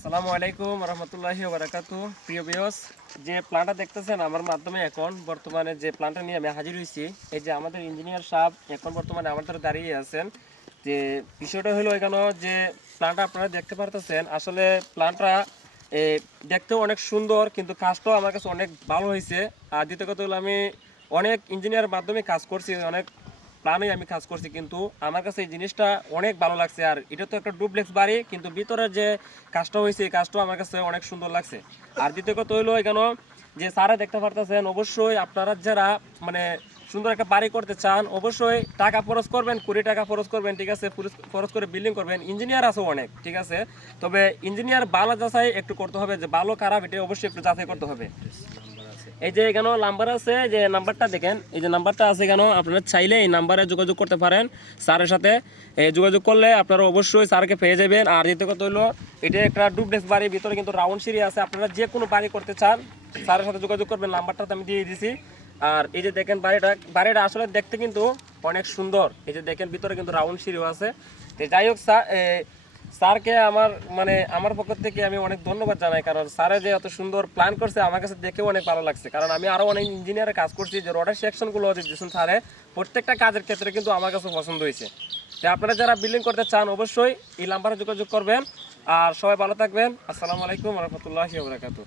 আসসালামু আলাইকুম রহমতুল্লাহি ওয়া বারাকাতুহু। প্রিয় ভিউয়ার্স, যে প্ল্যানটা দেখতেছেন আমার মাধ্যমে এখন বর্তমানে যে প্ল্যানটা নিয়ে আমি হাজির হয়েছি, এই যে আমাদের ইঞ্জিনিয়ার সাহেব এখন বর্তমানে আমাদের দাঁড়িয়ে আছেন। যে বিষয়টা হলো এখানে যে প্ল্যানটা আপনারা দেখতে পারতেছেন, আসলে প্ল্যানটা দেখতেও অনেক সুন্দর, কিন্তু কাজটাও আমার কাছে অনেক ভালো হয়েছে। আর দ্বিতীয় কথা হলো আমি অনেক ইঞ্জিনিয়ারের মাধ্যমে কাজ করছি, অনেক প্ল্যানে আমি কাজ করছি, কিন্তু আমার কাছে এই জিনিসটা অনেক ভালো লাগছে। আর এটা তো একটা ডুপ্লেক্স বাড়ি, কিন্তু ভিতরের যে কাজটা হয়েছে এই কাজটাও আমার কাছে অনেক সুন্দর লাগছে। আর দ্বিতীয় কথা হইলো এখানে যে সারা দেখতে পারতেছেন, অবশ্যই আপনারা যারা মানে সুন্দর একটা বাড়ি করতে চান অবশ্যই টাকা খরচ করবেন, 20 টাকা খরচ করবেন, ঠিক আছে, খরচ করে বিল্ডিং করবেন। ইঞ্জিনিয়ার আছে অনেক, ঠিক আছে, তবে ইঞ্জিনিয়ার ভালো যাচাই একটু করতে হবে, যে ভালো খারাপ এটা অবশ্যই একটু যাচাই করতে হবে। এই যে এখানে নাম্বার আছে, যে নাম্বারটা দেখেন, এই যে নাম্বারটা আছে এখানে, আপনারা চাইলে এই নাম্বারে যোগাযোগ করতে পারেন স্যারের সাথে। যোগাযোগ করলে আপনারা অবশ্যই স্যারকে পেয়ে যাবেন। আর দ্বিতীয় কথা হলো এটা একটা ডুপ্লেক্স বাড়ির ভিতরে কিন্তু রাউন্ড সিঁড়ি আছে, আপনারা যে কোনো বাড়ি করতে চান স্যারের সাথে যোগাযোগ করবেন, নাম্বারটা আমি দিয়ে দিয়েছি। আর এই যে দেখেন বাড়িটা আসলে দেখতে কিন্তু অনেক সুন্দর। এই যে দেখেন ভিতরে কিন্তু রাউন্ড সিঁড়িও আছে। তো যাই হোক, স্যারকে আমার পক্ষ থেকে আমি অনেক ধন্যবাদ জানাই, কারণ স্যারে যে এত সুন্দর প্ল্যান করছে আমার কাছে দেখেও অনেক ভালো লাগছে। কারণ আমি আরও অনেক ইঞ্জিনিয়ারের কাজ করছি, যে রডের সেকশনগুলো দিয়েছেন স্যারে, প্রত্যেকটা কাজের ক্ষেত্রে কিন্তু আমার কাছে পছন্দ হয়েছে। তো আপনারা যারা বিল্ডিং করতে চান অবশ্যই এই নাম্বারে যোগাযোগ করবেন। আর সবাই ভালো থাকবেন। আসসালামু আলাইকুম রহমতুল্লাহি ওয়া বারাকাতুহু।